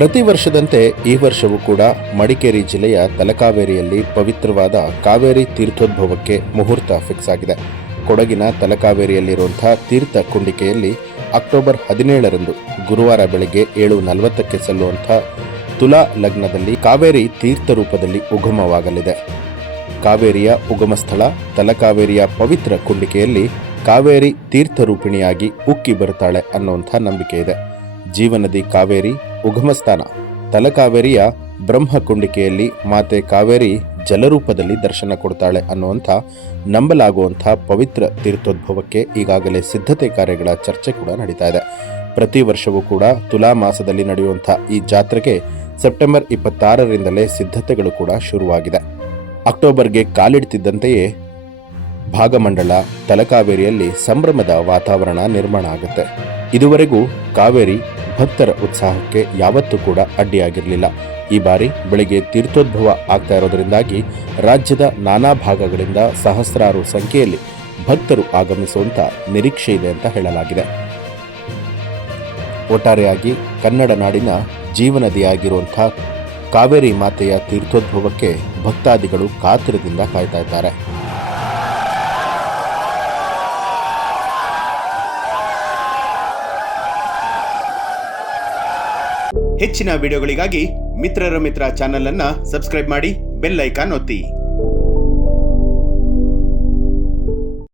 ಪ್ರತಿ ವರ್ಷದಂತೆ ಈ ವರ್ಷವೂ ಕೂಡ ಮಡಿಕೇರಿ ಜಿಲ್ಲೆಯ ತಲಕಾವೇರಿಯಲ್ಲಿ ಪವಿತ್ರವಾದ ಕಾವೇರಿ ತೀರ್ಥೋದ್ಭವಕ್ಕೆ ಮುಹೂರ್ತ ಫಿಕ್ಸ್ ಆಗಿದೆ. ಕೊಡಗಿನ ತಲಕಾವೇರಿಯಲ್ಲಿರುವಂತಹ ತೀರ್ಥ ಕುಂಡಿಕೆಯಲ್ಲಿ ಅಕ್ಟೋಬರ್ 17ರಂದು ಗುರುವಾರ ಬೆಳಗ್ಗೆ 7:40ಕ್ಕೆ ಸಲ್ಲುವಂಥ ತುಲಾ ಲಗ್ನದಲ್ಲಿ ಕಾವೇರಿ ತೀರ್ಥ ರೂಪದಲ್ಲಿ ಉಗಮವಾಗಲಿದೆ. ಕಾವೇರಿಯ ಉಗಮ ಸ್ಥಳ ತಲಕಾವೇರಿಯ ಪವಿತ್ರ ಕುಂಡಿಕೆಯಲ್ಲಿ ಕಾವೇರಿ ತೀರ್ಥರೂಪಿಣಿಯಾಗಿ ಉಕ್ಕಿ ಬರುತ್ತಾಳೆ ಅನ್ನುವಂಥ ನಂಬಿಕೆ ಇದೆ. ಜೀವನದಿ ಕಾವೇರಿ ಉಗಮ ಸ್ಥಾನ ತಲಕಾವೇರಿಯ ಬ್ರಹ್ಮ ಕುಂಡಿಕೆಯಲ್ಲಿ ಮಾತೆ ಕಾವೇರಿ ಜಲರೂಪದಲ್ಲಿ ದರ್ಶನ ಕೊಡ್ತಾಳೆ ಅನ್ನುವಂಥ ನಂಬಲಾಗುವಂಥ ಪವಿತ್ರ ತೀರ್ಥೋದ್ಭವಕ್ಕೆ ಈಗಾಗಲೇ ಸಿದ್ಧತೆ ಕಾರ್ಯಗಳ ಚರ್ಚೆ ಕೂಡ ನಡೀತಾ ಇದೆ. ಪ್ರತಿ ವರ್ಷವೂ ಕೂಡ ತುಲಾ ಮಾಸದಲ್ಲಿ ನಡೆಯುವಂಥ ಈ ಜಾತ್ರೆಗೆ ಸೆಪ್ಟೆಂಬರ್ 26ರಿಂದಲೇ ಸಿದ್ಧತೆಗಳು ಕೂಡ ಶುರುವಾಗಿದೆ. ಅಕ್ಟೋಬರ್ಗೆ ಕಾಲಿಡ್ತಿದ್ದಂತೆಯೇ ಭಾಗಮಂಡಲ ತಲಕಾವೇರಿಯಲ್ಲಿ ಸಂಭ್ರಮದ ವಾತಾವರಣ ನಿರ್ಮಾಣ ಆಗುತ್ತೆ. ಇದುವರೆಗೂ ಕಾವೇರಿ ಭಕ್ತರ ಉತ್ಸಾಹಕ್ಕೆ ಯಾವತ್ತೂ ಕೂಡ ಅಡ್ಡಿಯಾಗಿರಲಿಲ್ಲ. ಈ ಬಾರಿ ಬೆಳಗ್ಗೆ ತೀರ್ಥೋದ್ಭವ ಆಗ್ತಾ ಇರೋದರಿಂದಾಗಿ ರಾಜ್ಯದ ನಾನಾ ಭಾಗಗಳಿಂದ ಸಹಸ್ರಾರು ಸಂಖ್ಯೆಯಲ್ಲಿ ಭಕ್ತರು ಆಗಮಿಸುವಂತ ನಿರೀಕ್ಷೆ ಇದೆ ಅಂತ ಹೇಳಲಾಗಿದೆ. ಒಟ್ಟಾರೆಯಾಗಿ ಕನ್ನಡ ನಾಡಿನ ಜೀವನದಿಯಾಗಿರುವಂಥ ಕಾವೇರಿ ಮಾತೆಯ ತೀರ್ಥೋದ್ಭವಕ್ಕೆ ಭಕ್ತಾದಿಗಳು ಕಾತುರದಿಂದ ಕಾಯ್ತಾ ಇದ್ದಾರೆ. ಹೆಚ್ಚಿನ ವಿಡಿಯೋಗಳಿಗಾಗಿ ಮಿತ್ರರ ಮಿತ್ರ ಚಾನೆಲ್ ಅನ್ನು ಸಬ್ಸ್ಕ್ರೈಬ್ ಮಾಡಿ, ಬೆಲ್ ಐಕಾನ್ ಒತ್ತಿ.